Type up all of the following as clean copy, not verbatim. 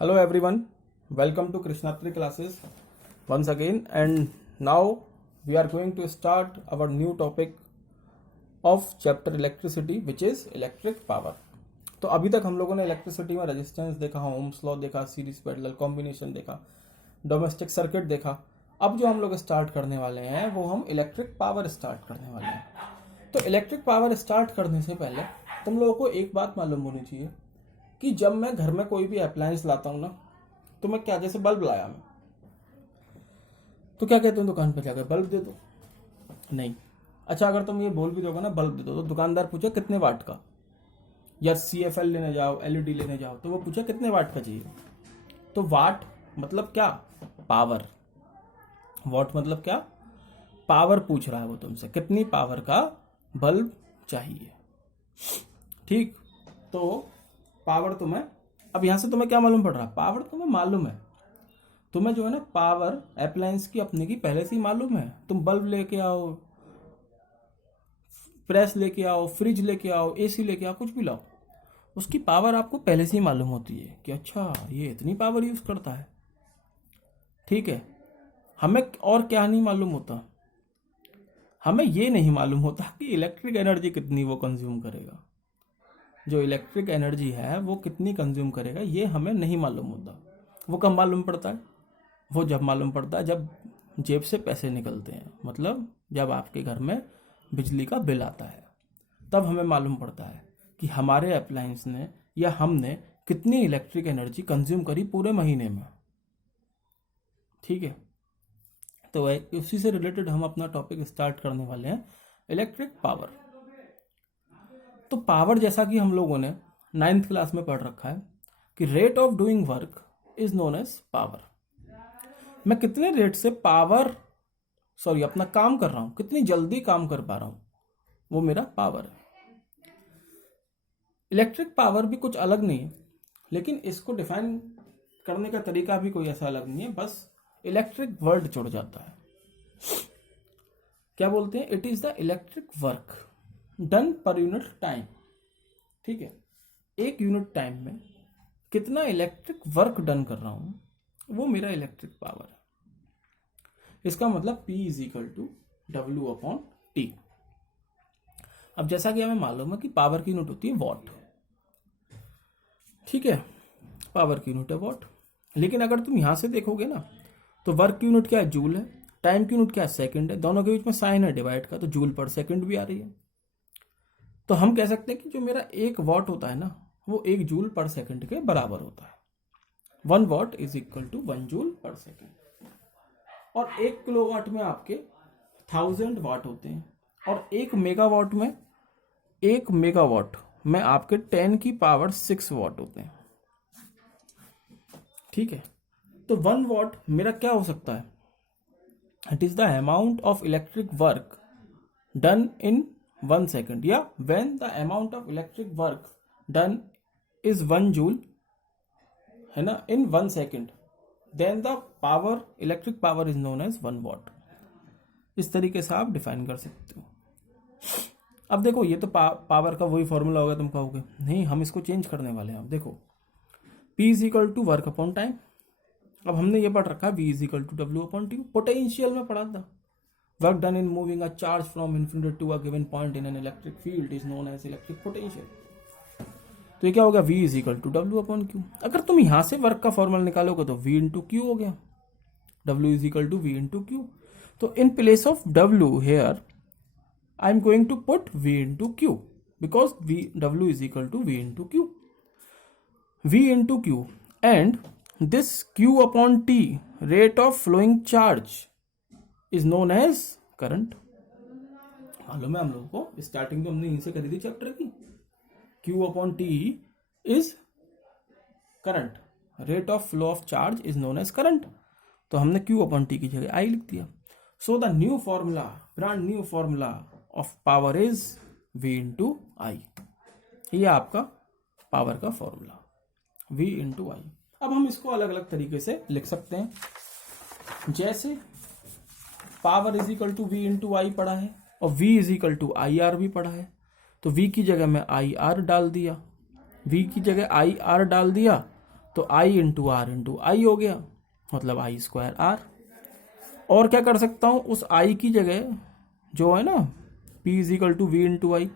Hello everyone, welcome to Krishnatri classes once again, and now we are going to start our new topic of chapter electricity which is electric power. तो अभी तक हम लोगों ने electricity में resistance देखा, Ohm's law देखा, series parallel combination देखा, डोमेस्टिक सर्किट देखा. अब जो हम लोग स्टार्ट करने वाले हैं वो हम इलेक्ट्रिक पावर स्टार्ट करने वाले हैं. तो इलेक्ट्रिक पावर स्टार्ट करने से पहले तुम लोगों को एक बात मालूम होनी चाहिए कि जब मैं घर में कोई भी अप्लायंस लाता हूँ ना, तो मैं क्या, जैसे बल्ब लाया मैं, तो क्या कहते हैं दुकान पर जाकर बल्ब दे दो? नहीं. अच्छा, अगर तुम ये बोल भी दोगे ना बल्ब दे दो, तो दुकानदार पूछे कितने वाट का, या CFL लेने जाओ, LED लेने जाओ, तो वो पूछे कितने वाट का चाहिए. तो वाट मतलब क्या? पावर. वाट मतलब क्या? पावर पूछ रहा है वो तुमसे, कितनी पावर का बल्ब चाहिए. ठीक. तो पावर तुम्हें, अब यहां से तुम्हें क्या मालूम पड़ रहा है? पावर तुम्हें मालूम है. तुम्हें जो है ना पावर अप्लायंस की अपने की पहले से ही मालूम है. तुम बल्ब लेके आओ, प्रेस लेके आओ, फ्रिज लेके आओ, AC लेके आओ, कुछ भी लाओ, उसकी पावर आपको पहले से ही मालूम होती है कि अच्छा ये इतनी पावर यूज करता है. ठीक है. हमें और क्या नहीं मालूम होता? हमें ये नहीं मालूम होता कि इलेक्ट्रिक एनर्जी कितनी वो कंज्यूम करेगा. जो इलेक्ट्रिक एनर्जी है वो कितनी कंज्यूम करेगा ये हमें नहीं मालूम होता. वो कब मालूम पड़ता है? वो जब मालूम पड़ता है जब जेब से पैसे निकलते हैं, मतलब जब आपके घर में बिजली का बिल आता है, तब हमें मालूम पड़ता है कि हमारे अप्लायंस ने या हमने कितनी इलेक्ट्रिक एनर्जी कंज्यूम करी पूरे महीने में. ठीक है. तो उसी से रिलेटेड हम अपना टॉपिक स्टार्ट करने वाले हैं, इलेक्ट्रिक पावर. तो पावर, जैसा कि हम लोगों ने 9th क्लास में पढ़ रखा है कि rate of doing work is known as power. मैं कितने रेट से अपना काम कर रहा हूं, कितनी जल्दी काम कर पा रहा हूं, वो मेरा पावर है. इलेक्ट्रिक पावर भी कुछ अलग नहीं है, लेकिन इसको डिफाइन करने का तरीका भी कोई ऐसा अलग नहीं है, बस इलेक्ट्रिक वर्ड जुड़ जाता है. क्या बोलते हैं? It is the electric work done per unit time. ठीक है. एक यूनिट टाइम में कितना इलेक्ट्रिक वर्क डन कर रहा हूं, वो मेरा इलेक्ट्रिक पावर है. इसका मतलब P is equal to W/T. अब जैसा कि हमें मालूम है कि पावर की यूनिट होती है वॉट. ठीक है. पावर की यूनिट है वॉट. लेकिन अगर तुम यहां से देखोगे ना, तो वर्क की यूनिट क्या है? जूल है. टाइम की यूनिट क्या है? सेकंड है. दोनों के बीच में साइन है डिवाइड का, तो जूल पर सेकंड भी आ रही है. तो हम कह सकते हैं कि जो मेरा 1 वॉट होता है ना, वो 1 जूल पर सेकंड के बराबर होता है. 1 watt is equal to 1 joule per second. और 1 किलोवाट में आपके 1000 वाट होते हैं, और 1 मेगावाट में आपके 10 की पावर 6 वॉट होते हैं. ठीक है. तो 1 वॉट मेरा क्या हो सकता है? It is the amount of electric work done in 1 second, या when the amount of electric work done is 1 joule, है ना, in 1 second, then the power, electric power is known as 1 watt. इस तरीके से आप डिफाइन कर सकते हो. अब देखो, ये तो पावर का वही फॉर्मूला होगा. तुम कहोगे नहीं, हम इसको चेंज करने वाले हैं. अब देखो, P is equal to work upon time. अब हमने ये पढ़ रखा है V is equal to W/T. Potential में पढ़ा था. Work done in moving a charge from infinity to a given point in an electric field is known as electric potential. तो ये क्या होगा? V is equal to W/Q. अगर तुम यहां से वर्क का फॉर्मूला निकालोगे तो V इंटू क्यू हो गया. W is equal to V into Q. तो in place of W here I am going to put V into Q, because W is equal to V into Q. V into Q, and this Q/T, rate of flowing charge, is known as current. मालूम है हम लोगों को, starting तो हमने यहीं से करी थी चैप्टर की. Q/T is current, rate of flow of charge is known as current. तो हमने Q/T की जगह I लिख दिया. So the new formula, brand new formula of power is V into I. ये आपका पावर का फॉर्मूला, V इंटू आई. अब हम इसको अलग अलग तरीके से लिख सकते हैं. जैसे power is equal to V into I पढ़ा है, और V is equal to IR भी पढ़ा है. तो V की जगह में IR डाल दिया, V की जगह IR डाल दिया, तो आई इंटू आई हो गया, मतलब आई स्क्वायर आर। और क्या कर सकता हूँ, उस आई की जगह जो है ना P is equal to V into I,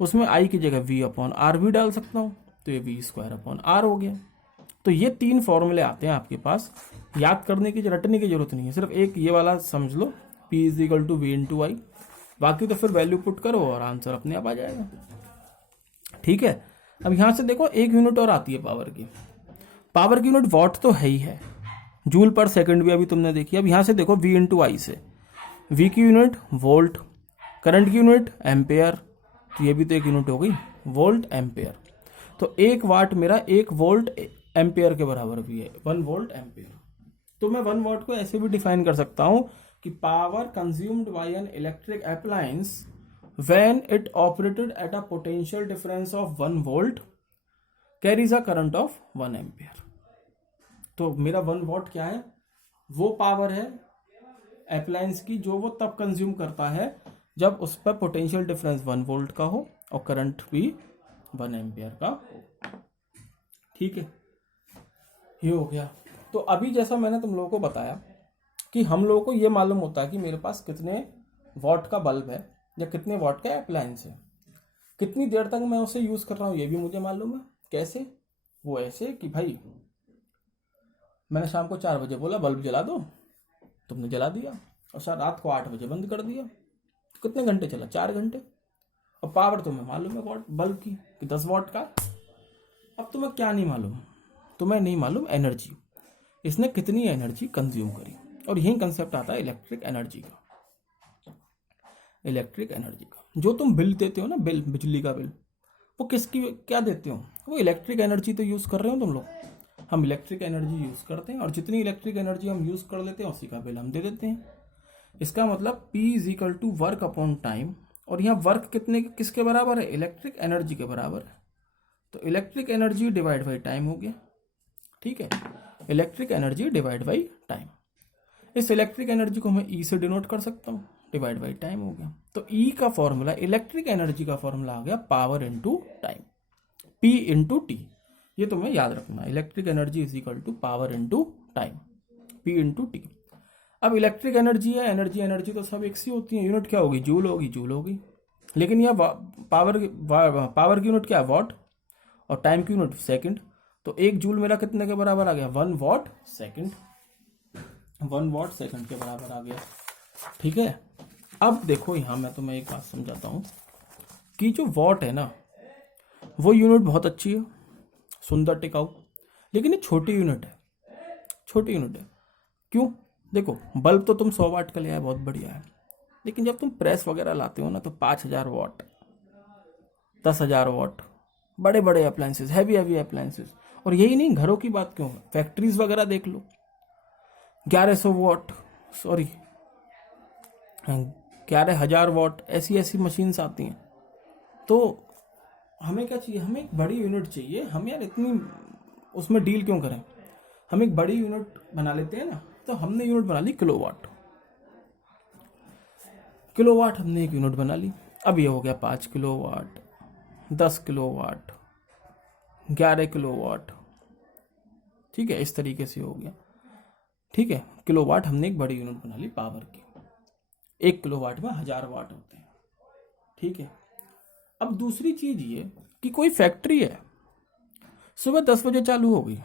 उसमें आई की जगह V अपॉन आर भी डाल सकता हूँ, तो ये वी स्क्वायर अपॉन आर हो गया। तो ये 3 फॉर्मूले आते हैं आपके पास, याद करने की रटने की जरूरत नहीं है, सिर्फ एक ये वाला समझ लो, P is equal to V into I, बाकी तो फिर वैल्यू पुट करो और आंसर अपने आप आ जाएगा। ठीक है, अब यहां से देखो एक यूनिट और आती है पावर की। पावर की यूनिट वॉट तो है ही है, जूल पर सेकंड भी अभी तुमने देखी। अब यहां से देखो V इंटू आई से, V की यूनिट वोल्ट, करंट की यूनिट एम्पेयर, तो ये भी तो एक यूनिट हो गई, वोल्ट एम्पेयर। तो 1 वाट मेरा 1 वोल्ट एम्पेयर के बराबर भी है, 1 वोल्ट एम्पेयर। तो मैं 1 वाट को ऐसे भी डिफाइन कर सकता हूं कि power consumed by an electric appliance when it operated at a potential difference of 1 volt carries a current of 1 ampere. तो मेरा 1 वॉट क्या है, वो पावर है अप्लायंस की जो वो तब कंज्यूम करता है जब उस पर पोटेंशियल डिफरेंस 1 वोल्ट का हो और करंट भी 1 एम्पियर का हो। ठीक है, ये हो गया। तो अभी जैसा मैंने तुम लोगों को बताया कि हम लोगों को ये मालूम होता है कि मेरे पास कितने वॉट का बल्ब है या कितने वॉट का अप्लायंस है, कितनी देर तक मैं उसे यूज कर रहा हूँ ये भी मुझे मालूम है। कैसे, वो ऐसे कि भाई मैंने शाम को 4 बजे बोला बल्ब जला दो, तुमने जला दिया, और शायद रात को 8 बजे बंद कर दिया, तो कितने घंटे चला, 4 घंटे। और पावर तुम्हें मालूम है वॉट बल्ब की कि 10 वॉट का। अब तुम्हें क्या नहीं मालूम, तुम्हें नहीं मालूम एनर्जी, इसने कितनी एनर्जी कंज्यूम करी। और यही कंसेप्ट आता है इलेक्ट्रिक एनर्जी का। इलेक्ट्रिक एनर्जी का जो तुम बिल देते हो ना, बिल, बिजली का बिल, वो किसकी क्या देते हो, वो इलेक्ट्रिक एनर्जी तो यूज कर रहे हो तुम लोग। हम इलेक्ट्रिक एनर्जी यूज करते हैं और जितनी इलेक्ट्रिक एनर्जी हम यूज कर लेते हैं उसी का बिल हम दे देते हैं। इसका मतलब P is equal to work upon time, और यहाँ वर्क कितने किसके बराबर है, इलेक्ट्रिक एनर्जी के बराबर है। तो electric energy divide by time हो गया। ठीक है, electric energy divide by time. इस इलेक्ट्रिक एनर्जी को मैं E से डिनोट कर सकता हूँ, डिवाइड बाई टाइम हो गया। तो E का फॉर्मूला, इलेक्ट्रिक एनर्जी का फॉर्मूला आ गया power into time, P into T. ये तुम्हें याद रखना, electric energy is equal to power into time, P into T. अब इलेक्ट्रिक एनर्जी है, एनर्जी तो सब एक सी होती है, यूनिट क्या होगी, जूल होगी, जूल होगी। लेकिन यह पावर की यूनिट क्या है, वॉट, और टाइम की यूनिट सेकंड। तो 1 जूल मेरा कितने के बराबर आ गया, 1 वॉट सेकंड, 1 वॉट सेकंड के बराबर आ गया। ठीक है, अब देखो यहां मैं तुम्हें एक बात समझाता हूं कि जो वॉट है ना, वो यूनिट बहुत अच्छी है, सुंदर, टिकाऊ, लेकिन ये छोटी यूनिट है, छोटी यूनिट है। क्यों, देखो बल्ब तो तुम 100 वाट का ले आए, बहुत बढ़िया है, लेकिन जब तुम प्रेस वगैरह लाते हो ना तो 5000 वाट, 10,000 वाट, बड़े बड़े अप्लायंसेस, हैवी हैवी अप्लायंसेस। और यही नहीं, घरों की बात क्यों, फैक्ट्रीज वगैरह देख लो, 1100 वाट, सॉरी 11,000 वाट, ऐसी ऐसी मशीन्स आती हैं। तो हमें क्या चाहिए, हमें एक बड़ी यूनिट चाहिए। हम यार इतनी उसमें डील क्यों करें, हम एक बड़ी यूनिट बना लेते हैं ना। तो हमने यूनिट बना ली किलोवाट, किलोवाट हमने एक यूनिट बना ली। अब ये हो गया 5 किलोवाट, 10 किलोवाट, 11 किलोवाट। ठीक है, इस तरीके से हो गया। ठीक है, किलोवाट हमने एक बड़ी यूनिट बना ली पावर की, 1 किलोवाट में 1000 वाट होते हैं। ठीक है, अब दूसरी चीज ये कि कोई फैक्ट्री है, सुबह 10 बजे चालू हो गई,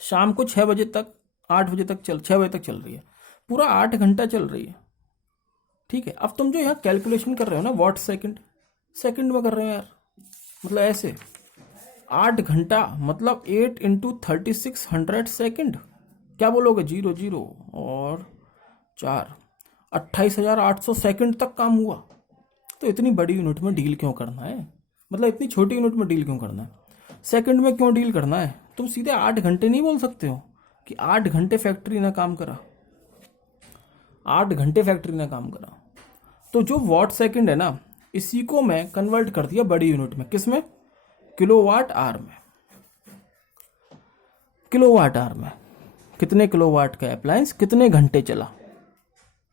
शाम को 6 बजे तक, 8 बजे तक 6 बजे तक चल रही है, पूरा 8 घंटा चल रही है। ठीक है, अब तुम जो यहाँ कैलकुलेशन कर रहे हो ना, वॉट सेकंड, सेकंड में कर रहे हो यार, मतलब ऐसे 8 घंटा मतलब 8 इंटू 3600 सेकेंड, क्या बोलोगे, 0 0 और 4, 28,800 सेकंड तक काम हुआ। तो इतनी बड़ी यूनिट में डील क्यों करना है, मतलब इतनी छोटी यूनिट में डील क्यों करना है, सेकंड में क्यों डील करना है। तुम सीधे 8 घंटे नहीं बोल सकते हो कि 8 घंटे फैक्ट्री ने काम करा, 8 घंटे फैक्ट्री ने काम करा। तो जो वॉट सेकंड है ना, इसी को मैं कन्वर्ट कर दिया बड़ी यूनिट में, किसमें, किलोवाट आवर में। किलोवाट आवर में कितने किलोवाट का अप्लायंस कितने घंटे चला,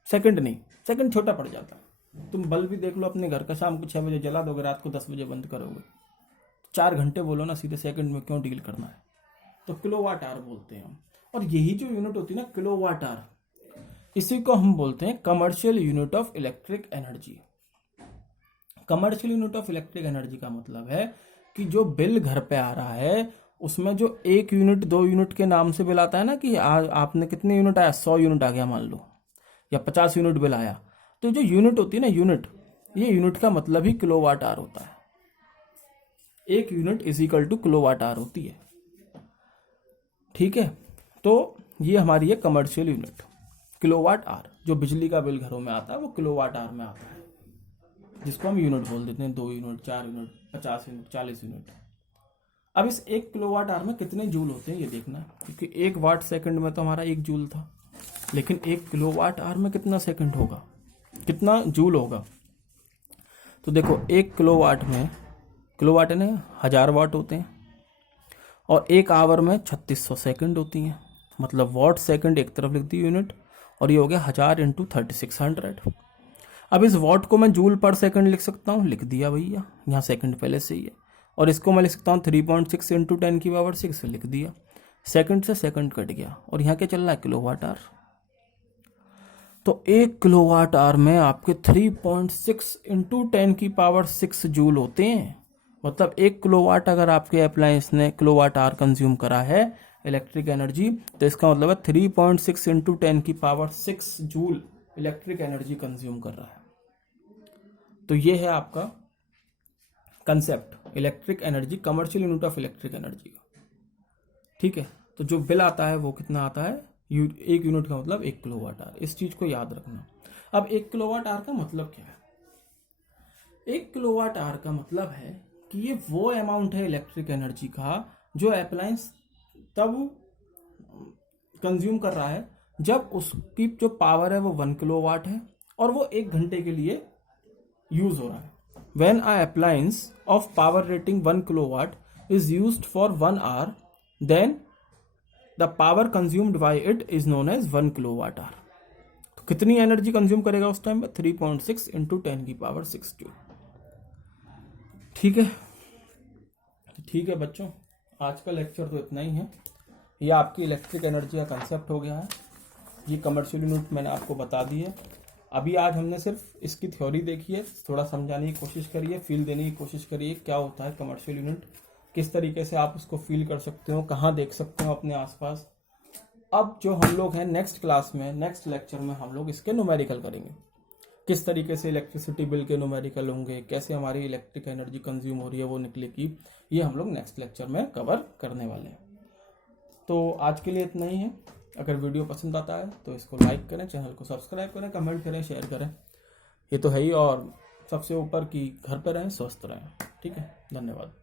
सेकंड नहीं, सेकंड छोटा पड़ जाता। तुम बल्ब भी देख लो अपने घर का, शाम को 6 बजे जला दोगे, रात को 10 बजे बंद करोगे, 4 घंटे बोलो ना, सीधे सेकंड में क्यों डील करना है। तो किलोवाट आवर बोलते हैं हम। और यही जो यूनिट होती है ना किलोवाट आवर, इसी को हम बोलते हैं commercial unit of electric energy. Commercial unit of electric energy का मतलब है कि जो बिल घर पे आ रहा है उसमें जो 1 यूनिट 2 यूनिट के नाम से बिल आता है ना कि आपने कितने यूनिट आया, 100 यूनिट आ गया मान लो, या 50 यूनिट बिल आया, तो जो यूनिट होती है ना यूनिट, ये यूनिट का मतलब ही किलोवाट आवर होता है। 1 unit is equal to kilowatt hour होती है। ठीक है, तो ये हमारी है कमर्शियल यूनिट किलोवाट आवर। जो बिजली का बिल घरों में आता है वो किलोवाट आवर में आता है, जिसको हम यूनिट बोल देते हैं। 2 यूनिट, 4 यूनिट, 50 यूनिट, 40 यूनिट। अब इस 1 किलोवाट आवर में कितने जूल होते हैं ये देखना है, क्योंकि 1 वाट सेकंड में तो हमारा 1 जूल था, लेकिन 1 किलोवाट आवर में कितना सेकंड होगा, कितना जूल होगा। तो देखो 1 किलोवाट में, किलोवाट है ना 1000 वाट होते हैं, और 1 आवर में 3600 सेकंड होती हैं। मतलब वाट सेकंड एक तरफ लिख दी यूनिट, और ये हो गया 1000 इंटू 3600। अब इस वाट को मैं जूल पर सेकंड लिख सकता हूँ, लिख दिया भैया, यहाँ सेकंड पहले से ही है। और इसको मैं लिख सकता हूँ 3.6 इंटू 10 की पावर 6, लिख दिया। सेकंड से सेकंड कट गया, और यहाँ क्या चल रहा है, किलोवाट आवर। तो 1 किलोवाट आवर में आपके 3.6 इंटू 10 की पावर 6 जूल होते हैं। मतलब 1 किलोवाट अगर आपके अप्लायंस ने किलोवाट आवर कंज्यूम करा है इलेक्ट्रिक एनर्जी, तो इसका मतलब है 3.6 इंटू 10 की power 6 joule electric energy consume कर रहा है। तो ये है आपका concept electric energy, commercial unit of electric energy का। ठीक है, तो जो बिल आता है वो कितना आता है, 1 यूनिट का मतलब 1 किलोवाट आवर। इस चीज को याद रखना। अब 1 किलोवाट आवर का मतलब क्या है? 1 किलोवाट आवर का मतलब है कि ये वो अमाउंट है इलेक्ट्रिक एनर्जी का जो अप्लायंस तब कंज्यूम कर रहा है जब उसकी जो पावर है वो 1 किलोवाट है और वो 1 घंटे के लिए यूज हो रहा है। When an appliance of power rating 1 kilowatt is used for 1 hour, then the power consumed by it is known as 1 kilowatt hour. तो कितनी एनर्जी कंज्यूम करेगा उस टाइम में, 3.6 इंटू 10 की पावर 6 जूल। ठीक है, ठीक है बच्चों, आज का लेक्चर तो इतना ही है। ये आपकी इलेक्ट्रिक एनर्जी का कंसेप्ट हो गया है। ये कमर्शियल यूनिट मैंने आपको बता दी है। अभी आज हमने सिर्फ इसकी थ्योरी देखी है, थोड़ा समझाने की कोशिश करिए, फील देने की कोशिश करिए क्या होता है कमर्शियल यूनिट, किस तरीके से आप उसको फील कर सकते हो, कहाँ देख सकते हो अपने आसपास। अब जो हम लोग हैं नेक्स्ट क्लास में, नेक्स्ट लेक्चर में हम लोग इसके न्यूमेरिकल करेंगे, किस तरीके से इलेक्ट्रिसिटी बिल के न्यूमेरिकल होंगे, कैसे हमारी इलेक्ट्रिक एनर्जी कंज्यूम हो रही है वो निकलेगी, ये हम लोग नेक्स्ट लेक्चर में कवर करने वाले हैं। तो आज के लिए इतना ही है। अगर वीडियो पसंद आता है तो इसको लाइक करें, चैनल को सब्सक्राइब करें, कमेंट करें, शेयर करें, ये तो है ही। और सबसे ऊपर कि घर पे रहें, स्वस्थ रहें। ठीक है, धन्यवाद।